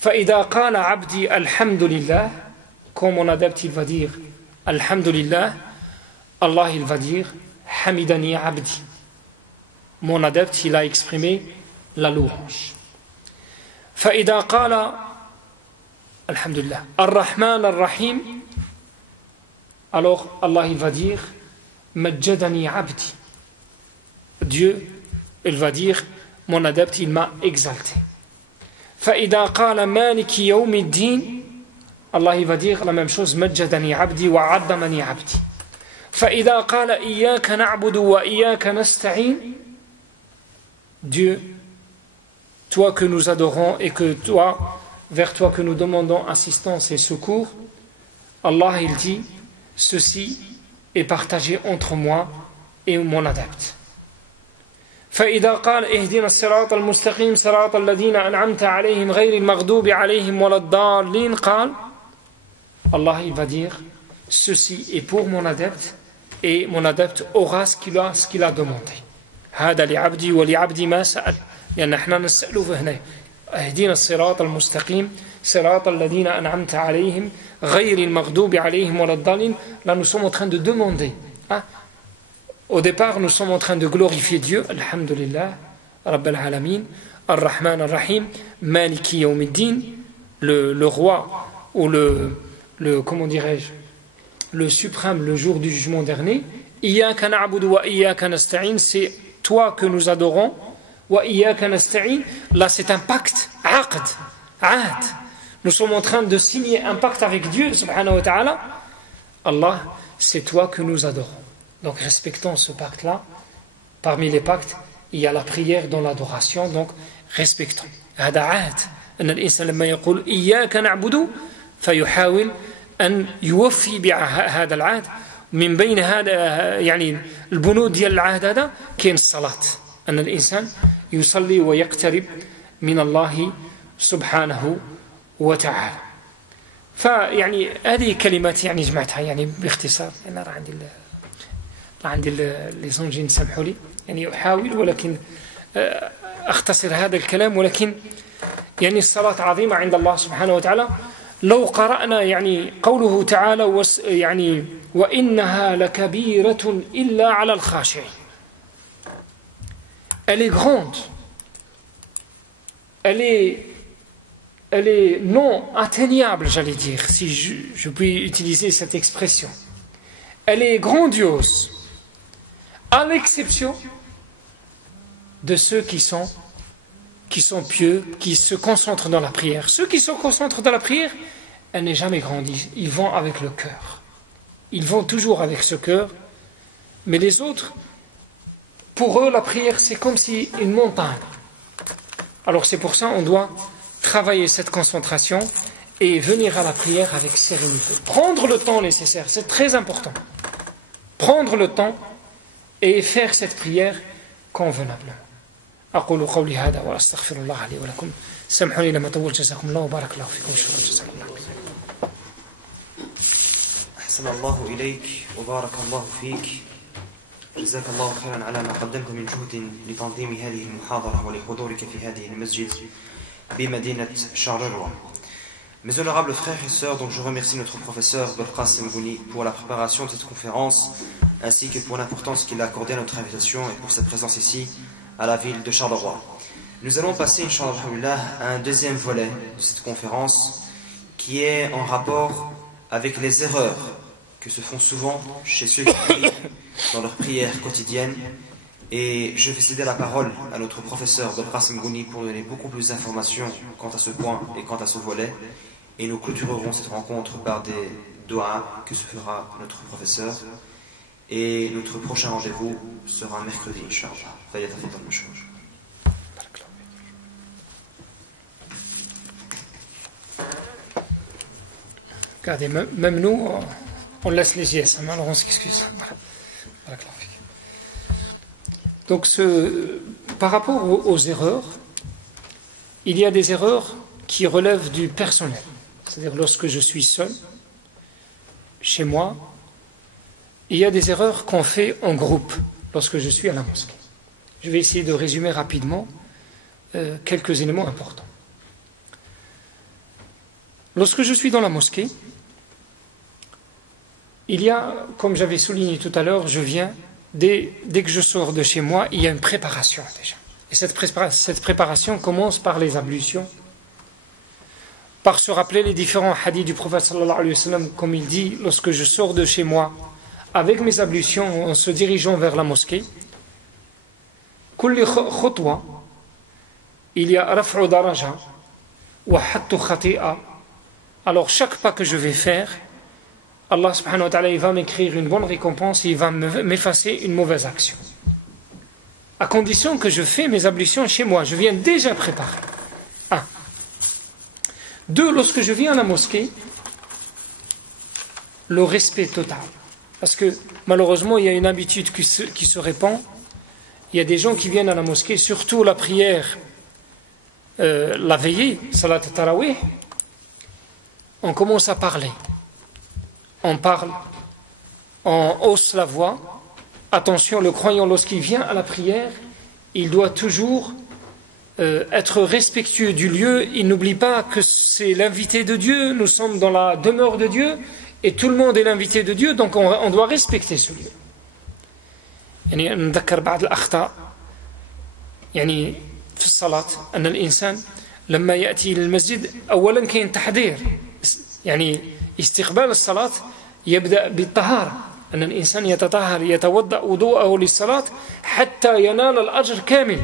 فإذا قال عبدي الحمد لله, quand mon adepte il va dire الحمد لله Allah il va dire Hamidani Abdi. Mon adepte, il a exprimé la louange. فإذا قال الحمد لله الرحمن الرحيم, alors Allah il va dire Majjadani Abdi. Dieu, il va dire mon adepte, il m'a exalté. فإذا قال مالك يوم الدين, Allah il va dire la même chose Majjadani Abdi wa addamani Abdi. فإذا قال إياك نعبد وإياك نستعين, Dieu, toi que nous adorons et que toi, vers toi que nous demandons assistance et secours, Allah il dit ceci est partagé entre moi et mon adepte. فإذا قال اهدنا الصراط المستقيم صراط الذين أنعمت عليهم غير المغضوب عليهم ولا الضالين قال, Allah il va dire ceci est pour mon adepte et mon adepte aura ce qu'il a demandé. هذا لعبدي ولعبدي ما سأل, لأن احنا نسأله فهنا اهدنا الصراط المستقيم صراط الذين أنعمت عليهم غير المغضوب عليهم ولا الضالين. Là nous sommes en train de demander. Au départ nous sommes en train de glorifier Dieu, Alhamdulillah Rabbil Alamin, Ar-Rahman Ar-Rahim, Maliki Yawmiddin, le roi ou le comment dirais-je, le suprême, le jour du jugement dernier. Iyyaka na'budu wa iyyaka nasta'in, c'est toi que nous adorons. Wa iyyaka nasta'in, là c'est un pacte, ahd. Nous sommes en train de signer un pacte avec Dieu, subhanahu wa ta'ala. Allah, c'est toi que nous adorons. Donc respectons ce pacte-là. Parmi les pactes, il y a la prière dans l'adoration, donc respectons. هذا عهد أن الإنسان لما يقول إياك نعبد فيحاول أن يوفي بهذا العهد. من بين هذا يعني البنود ديال العهد هذا كاين الصلاة, أن الإنسان يصلي ويقترب من الله سبحانه وتعالى. فيعني هذه كلمات يعني جمعتها يعني باختصار. أنا راه عندي لي زونجين سامحوا لي, يعني أحاول ولكن أختصر هذا الكلام. ولكن يعني الصلاة عظيمة عند الله سبحانه وتعالى. لو قرأنا يعني قوله تعالى يعني وإنها لكبيرة إلا على الخاشعين. Elle est grande, elle est non atteignable, j'allais dire, si je puis utiliser cette expression. Elle est grandiose, à l'exception de ceux qui sont pieux, qui se concentrent dans la prière. Ceux qui se concentrent dans la prière, elle n'est jamais grande, ils vont avec le cœur. Ils vont toujours avec ce cœur. Mais les autres, pour eux, la prière, c'est comme si une montagne. Alors c'est pour ça qu'on doit travailler cette concentration et venir à la prière avec sérénité. Prendre le temps nécessaire, c'est très important. Prendre le temps et faire cette prière convenablement. أقول قولي هذا وأستغفر الله لي ولكم. سامحوني لما طولت, جزاكم الله وبارك الله فيكم. شكرا جزاكم الله. أحسن الله إليك وبارك الله فيك. جزاك الله خيرا على ما قدمت من جهد لتنظيم هذه المحاضرة ولحضورك في هذه المسجد بمدينة شارلروا. Mes honorables frères et sœurs, donc je remercie notre professeur Belqasim Gouni pour la préparation de cette conférence ainsi que pour l'importance qu'il a accordée à notre invitation et pour sa présence ici à la ville de Charleroi. Nous allons passer, Inch'Allah, à un deuxième volet de cette conférence qui est en rapport avec les erreurs que se font souvent chez ceux qui prient dans leur prière quotidienne. Et je vais céder la parole à notre professeur Belqasim Gouni pour donner beaucoup plus d'informations quant à ce point et quant à ce volet. Et nous clôturerons cette rencontre par des doigts que se fera notre professeur. Et notre prochain rendez-vous sera mercredi, Inch'Allah. فليتفضل مشكور. Regardez, même nous, on laisse les GSM, alors on s'excuse. Voilà. Donc, par rapport aux erreurs, il y a des erreurs qui relèvent du personnel. C'est-à-dire, lorsque je suis seul, chez moi, il y a des erreurs qu'on fait en groupe, lorsque je suis à la mosquée. Je vais essayer de résumer rapidement quelques éléments importants. Lorsque je suis dans la mosquée, il y a, comme j'avais souligné tout à l'heure, dès que je sors de chez moi, il y a une préparation déjà. Et cette préparation commence par les ablutions, par se rappeler les différents hadiths du prophète sallallahu alayhi wa sallam, comme il dit, lorsque je sors de chez moi, avec mes ablutions, en se dirigeant vers la mosquée, kulli khutwa, il y a raf'u daraja wa hattu khati'a. Alors chaque pas que je vais faire, Allah subhanahu wa ta'ala, il va m'écrire une bonne récompense et il va m'effacer une mauvaise action. À condition que je fais mes ablutions chez moi, je viens déjà préparer. 1. 2. Lorsque je viens à la mosquée, le respect total. Parce que malheureusement, il y a une habitude qui se répand. Il y a des gens qui viennent à la mosquée, surtout la prière, la veillée, salat tarawih, on commence à parler. On parle, on hausse la voix. Attention, le croyant, lorsqu'il vient à la prière, il doit toujours être respectueux du lieu. Il n'oublie pas que c'est l'invité de Dieu, nous sommes dans la demeure de Dieu, et tout le monde est l'invité de Dieu, donc on doit respecter ce lieu. يعني نذكر بعض الأخطاء يعني في الصلاة أن الإنسان لما يأتي للمسجد أولا كاين تحضير يعني استقبال الصلاة يبدأ بالطهارة أن الإنسان يتطهر يتوضأ وضوءه للصلاة حتى ينال الأجر كامل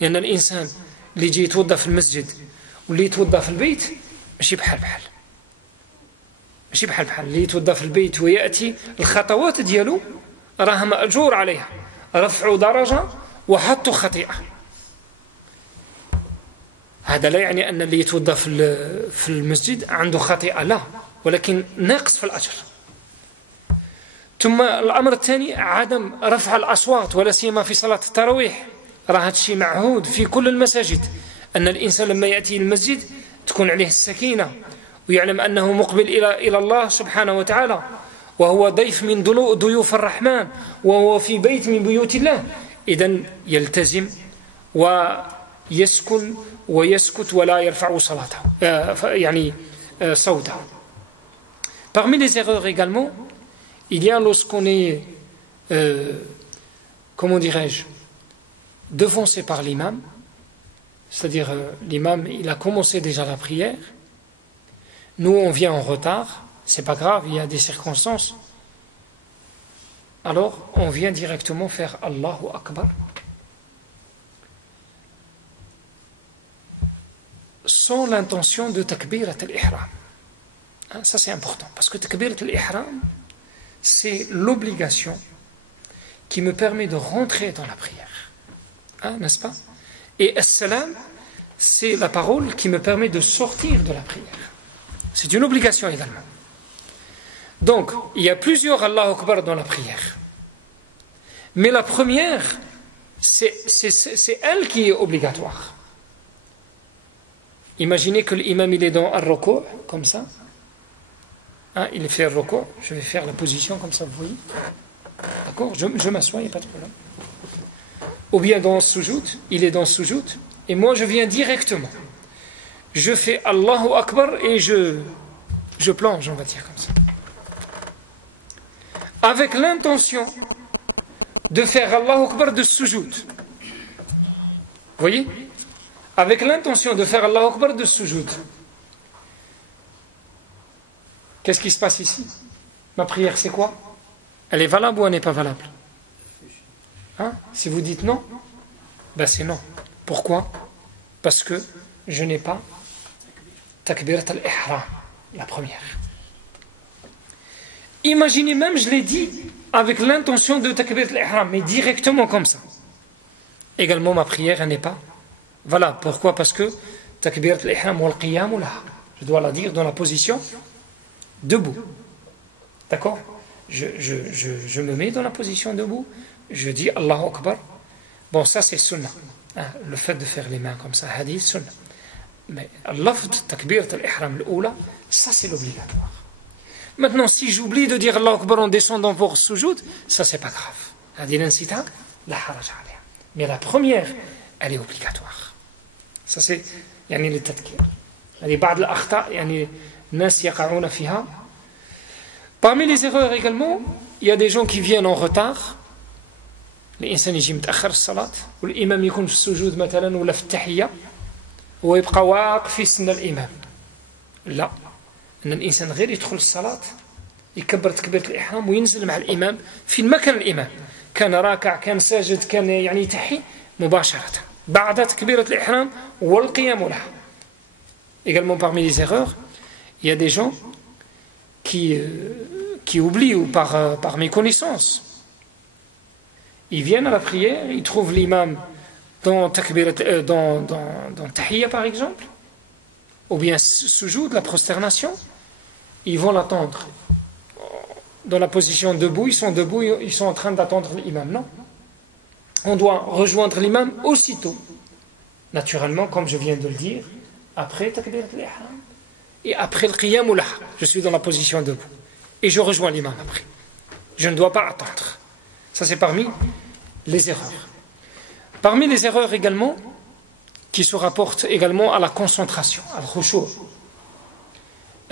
لأن الإنسان اللي يجي يتوضأ في المسجد واللي يتوضأ في البيت ماشي بحال اللي يتوضأ في البيت ويأتي الخطوات ديالو راه مأجور عليها رفع درجة وحط خطيئة. هذا لا يعني أن اللي يتوضأ في المسجد عنده خطيئة، لا، ولكن ناقص في الأجر. ثم الأمر الثاني عدم رفع الأصوات ولا سيما في صلاة التراويح. راه هذا الشيء معهود في كل المساجد أن الإنسان لما يأتي المسجد تكون عليه السكينة ويعلم أنه مقبل إلى الله سبحانه وتعالى وهو ضيف من ضيوف الرحمن وهو في بيت من بيوت الله. إذن يلتزم ويسكن ويسكت ولا يرفع صلاته يعني صوته. Parmi les erreurs également, il y a lorsqu'on est comment dirais-je devancé par l'imam, c'est-à-dire l'imam il a commencé déjà la prière, nous on vient en retard, c'est pas grave, il y a des circonstances, alors on vient directement faire Allahu Akbar sans l'intention de takbirat al-ihram. Ça c'est important, parce que takbirat al-ihram c'est l'obligation qui me permet de rentrer dans la prière, n'est-ce pas? Et as-salam c'est la parole qui me permet de sortir de la prière. C'est une obligation également. Donc, il y a plusieurs Allahu Akbar dans la prière. Mais la première, c'est elle qui est obligatoire. Imaginez que l'imam il est dans un ruku', comme ça. Il fait un ruku', je vais faire la position comme ça, vous voyez. D'accord? Je m'assois, il n'y a pas de problème. Ou bien dans le sujoud, il est dans le sujoud, et moi je viens directement. Je fais Allahu Akbar et je plonge, on va dire comme ça. Avec l'intention de faire Allahu Akbar de sujoud. Vous voyez? Avec l'intention de faire Allahu Akbar de sujoud. Qu'est-ce qui se passe ici? Ma prière c'est quoi? Elle est valable ou elle n'est pas valable? Si vous dites non, ben c'est non. Pourquoi? Parce que je n'ai pas takbirat al-ihram, la première. Imaginez même, je l'ai dit, avec l'intention de takbirat al-ihram, mais directement comme ça. Également, ma prière, elle n'est pas valable. Pourquoi? Parce que takbirat al-ihram wal qiyam laha, je dois la dire dans la position debout. D'accord? Je me mets dans la position debout, je dis Allahu Akbar. Bon, ça c'est sunnah. Le fait de faire les mains comme ça, hadith, sunnah. Mais l'afd takbirat al-ihram l'oula, ça c'est l'obligatoire. Maintenant, si j'oublie de dire Allahu Akbar en descendant pour sujoud, ça c'est pas grave. Hadith l'insita, la haraj alayha. Mais la première, elle est obligatoire. Ça c'est يعني للتذكير. يعني بعض الأخطاء يعني الناس يقعون فيها. Parmi les erreurs également, il y a des gens qui viennent en retard. الإنسان يجي متأخر الصلاة والإمام يكون في السجود مثلا ولا في التحية ويبقى واقف يستنى الإمام. لا، أن الإنسان غير يدخل الصلاة يكبر تكبيرة الإحرام وينزل مع الإمام في مكان الإمام، كان راكع كان ساجد كان يعني يتحي مباشرة بعد تكبيرة الإحرام والقيام لها. Également parmi les erreurs, il y a des gens qui oublient ou par méconnaissance. Ils viennent à la prière, ils trouvent l'imam dans Tahiyya par exemple, ou bien sujoud, la prosternation, ils vont l'attendre. Dans la position debout, ils sont debout, ils sont en train d'attendre l'imam. Non. On doit rejoindre l'imam aussitôt. Naturellement, comme je viens de le dire, après takbirat al-ihram et après le qiyam lah, je suis dans la position debout. Et je rejoins l'imam après. Je ne dois pas attendre. Ça, c'est parmi les erreurs. Parmi les erreurs également, qui se rapportent également à la concentration, à al-khushu'.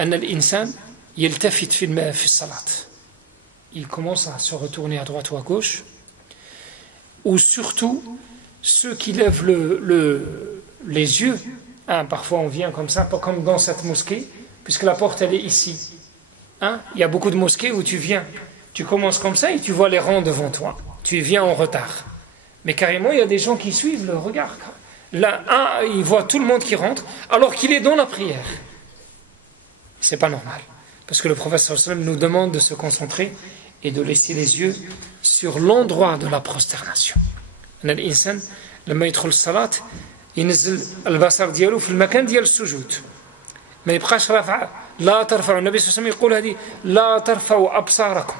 أن الإنسان يلتفت في الصلاة. Il commence à se retourner à droite ou à gauche. Ou surtout, ceux qui lèvent les yeux. Parfois on vient comme ça, pas comme dans cette mosquée, puisque la porte elle est ici. Il y a beaucoup de mosquées où tu viens, tu commences comme ça et tu vois les rangs devant toi. Tu viens en retard. Mais carrément, il y a des gens qui suivent le regard. Là, il voit tout le monde qui rentre, alors qu'il est dans la prière. C'est pas normal. Parce que le prophète sallallahu alayhi wa sallam nous demande de se concentrer et de laisser les yeux sur l'endroit de la prosternation. الإنسان لما يدخل الصلاة ينزل البصر ديالو في المكان ديال السجود. ما يبقاش رافع. لا ترفعوا، النبي صلى الله عليه وسلم يقول هذه لا ترفعوا أبصاركم.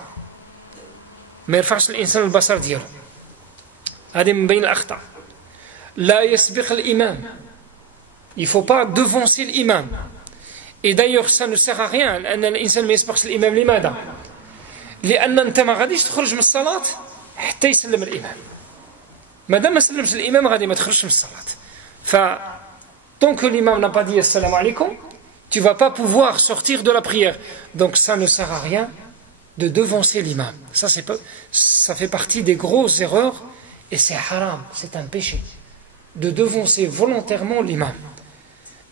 ما يرفعش الإنسان البصر ديالو. هذه من بين الأخطاء. لا يسبق الإمام. Il ne faut pas devancer l'imam. Et d'ailleurs ça ne sert à rien لأن الإنسان ما يسبقش الإمام. لماذا؟ لأن أنت ما غاديش تخرج من الصلاة حتى يسلم الإمام. ما دام ما سلمش الإمام غادي ما تخرجش من الصلاة. Tant que l'imam n'a pas dit assalamu alaikum, tu ne vas pas pouvoir sortir de la prière. Donc ça ne sert à rien de devancer l'imam. Ça fait partie des grosses erreurs et c'est haram, c'est un péché de devancer volontairement l'imam.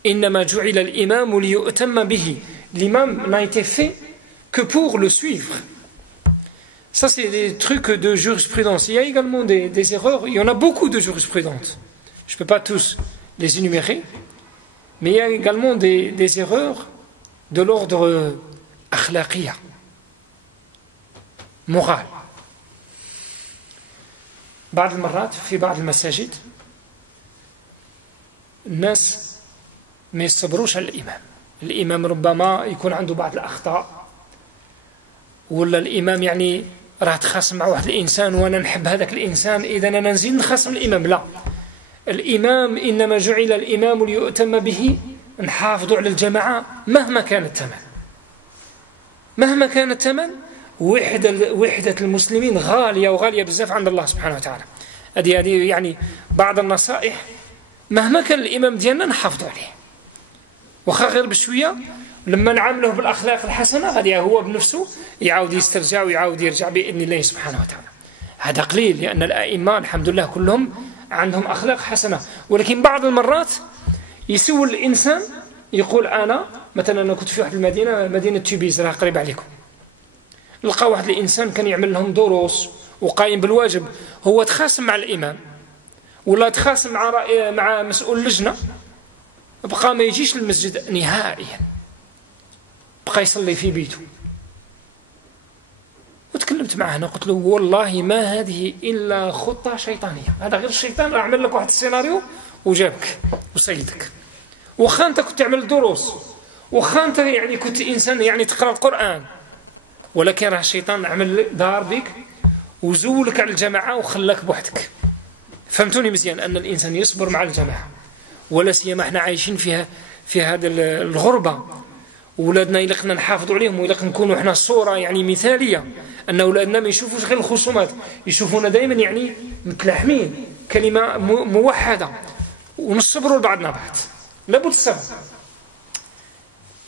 إنما جعل الإمام ليؤتم به. L'imam n'a été fait que pour le suivre. Ça, c'est des trucs de jurisprudence. Il y a également des erreurs. Il y en a beaucoup de jurisprudence. Je ne peux pas tous les énumérer. Mais il y a également des erreurs de l'ordre akhlaqiyya, moral. بعض المرات في بعض المساجد الناس ما يصبروش على الإمام. الإمام ربما يكون عنده بعض الأخطاء، ولا الإمام يعني راه تخاصم مع واحد الإنسان وأنا نحب هذاك الإنسان إذا أنا نزيد نخاصم الإمام. لا، الإمام إنما جعل الإمام ليؤتم به. نحافظوا على الجماعة مهما كان الثمن. مهما كان الثمن، وحدة المسلمين غالية وغالية بزاف عند الله سبحانه وتعالى. هذه يعني بعض النصائح مهما كان الإمام ديالنا نحافظوا عليه. وخا غير بشوية لما نعامله بالأخلاق الحسنة غادي هو بنفسه يعاود يسترجع ويعاود يرجع بإذن الله سبحانه وتعالى. هذا قليل لأن الأئمة الحمد لله كلهم عندهم أخلاق حسنة. ولكن بعض المرات يسول الإنسان يقول أنا مثلا أنا كنت في واحد المدينة، مدينة تبيز راه قريب عليكم، لقى واحد الإنسان كان يعمل لهم دروس وقايم بالواجب، هو تخاصم مع الإمام ولا تخاصم مع مسؤول اللجنة، بقى ما يجيش للمسجد نهائيا، بقى يصلي في بيته. وتكلمت معه أنا قلت له والله ما هذه إلا خطة شيطانية، هذا غير الشيطان أعمل لك واحد السيناريو وجابك وصيدك. وخا أنت كنت تعمل دروس، وخا أنت يعني كنت إنسان يعني تقرأ القرآن، ولكن راه الشيطان عمل دار بك وزولك على الجماعة وخلاك بوحدك. فهمتوني مزيان أن الإنسان يصبر مع الجماعة، ولا سيما احنا عايشين في هذا الغربة، ولادنا إلا قلنا نحافظوا عليهم وإلا نكونوا احنا صورة يعني مثالية أن أولادنا ما يشوفوش غير الخصومات، يشوفونا دائما يعني متلاحمين، كلمة موحدة، ونصبروا لبعضنا بعض. لابد الصبر.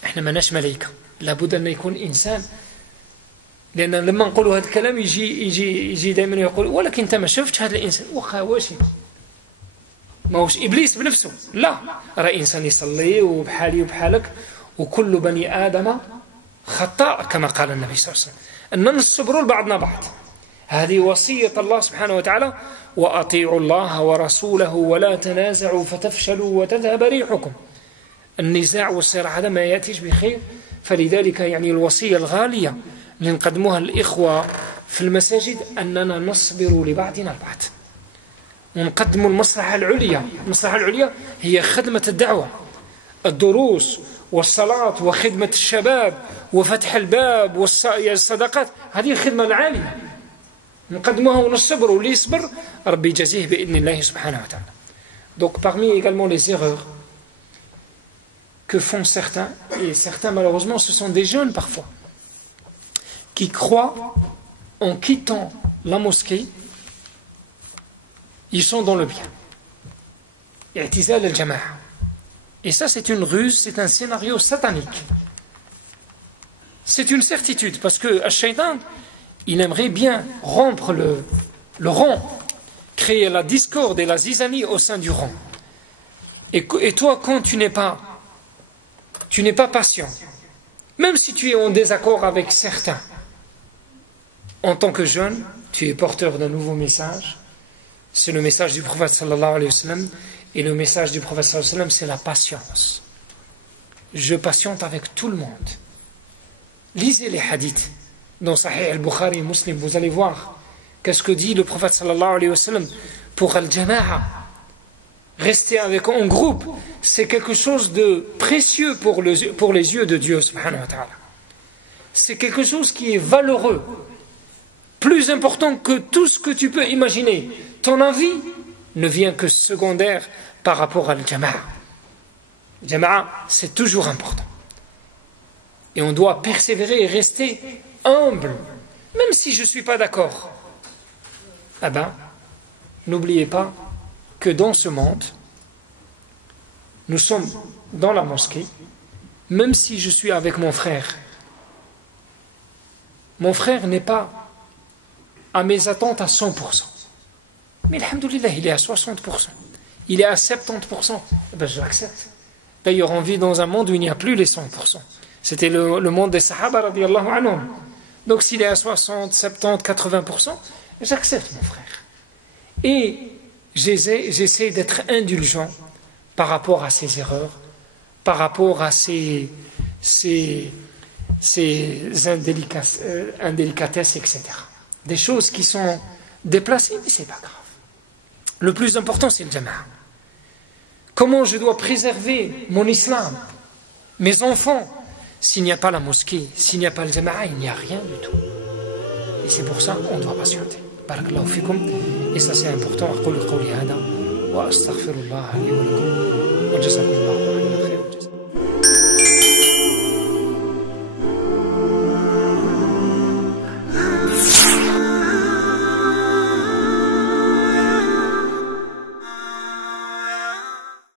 احنا ماناش ملائكة، لابد أن يكون إنسان لأن لما نقولوا هذا الكلام يجي دائما يقول ولكن أنت ما شفتش هذا الإنسان واخا واش ماهوش إبليس بنفسه لا راه إنسان يصلي وبحالي وبحالك وكل بني آدم خطاء كما قال النبي صلى الله عليه وسلم أننا نصبروا لبعضنا بعض هذه وصية الله سبحانه وتعالى وأطيعوا الله ورسوله ولا تنازعوا فتفشلوا وتذهب ريحكم النزاع والصراع هذا ما يأتيش بخير فلذلك يعني الوصية الغالية اللي نقدموها الإخوة في المساجد أننا نصبر لبعضنا البعض ونقدم المصلحة العليا المصلحة العليا هي خدمة الدعوة الدروس والصلاة وخدمة الشباب وفتح الباب والصدقات هذه الخدمة العالية نقدمها ونصبر واللي يصبر ربي يجازيه بإذن الله سبحانه وتعالى. Donc parmi également les erreurs que font certains, et certains malheureusement ce sont des jeunes parfois, qui croient en quittant la mosquée, ils sont dans le bien. I'tizal al-jama'a. Et ça c'est une ruse, c'est un scénario satanique. C'est une certitude, parce que Ash-Shaytan, il aimerait bien rompre le rang, créer la discorde et la zizanie au sein du rang. Et toi, quand tu n'es pas patient, même si tu es en désaccord avec certains, en tant que jeune, tu es porteur d'un nouveau message. C'est le message du prophète sallallahu alayhi wa sallam. Et le message du prophète sallallahu alayhi wa sallam, c'est la patience. Je patiente avec tout le monde. Lisez les hadiths. Dans Sahih al-Bukhari et Muslim, vous allez voir qu'est-ce que dit le prophète sallallahu alayhi wa sallam pour al-jama'a. Rester avec en groupe, c'est quelque chose de précieux pour les yeux de Dieu subhanahu wa ta'ala. C'est quelque chose qui est valeureux, plus important que tout ce que tu peux imaginer. Ton avis ne vient que secondaire par rapport à al-jama'a. Jama'a, c'est toujours important. Et on doit persévérer et rester humble, même si je ne suis pas d'accord. Ah ben, n'oubliez pas que dans ce monde, nous sommes dans la mosquée, même si je suis avec mon frère n'est pas à mes attentes à 100%. Mais alhamdoulilah, il est à 60%. Il est à 70%. Eh ben, je l'accepte. D'ailleurs, on vit dans un monde où il n'y a plus les 100%. C'était le monde des Sahaba, radiyallahu anhum. Donc s'il est à 60, 70, 80%, j'accepte mon frère. Et j'essaie d'être indulgent par rapport à ses erreurs, par rapport à ses indélicatesses, etc. Des choses qui sont déplacées, mais c'est pas grave. Le plus important, c'est le jama'a. Comment je dois préserver mon islam, mes enfants? S'il n'y a pas la mosquée, s'il n'y a pas le jama'a, il n'y a rien du tout. Et c'est pour ça qu'on doit patienter. Barakallahu fikum. Et ça c'est important. أقول قولي هذا وأستغفر الله لي ولكم وجزاكم الله خيرا.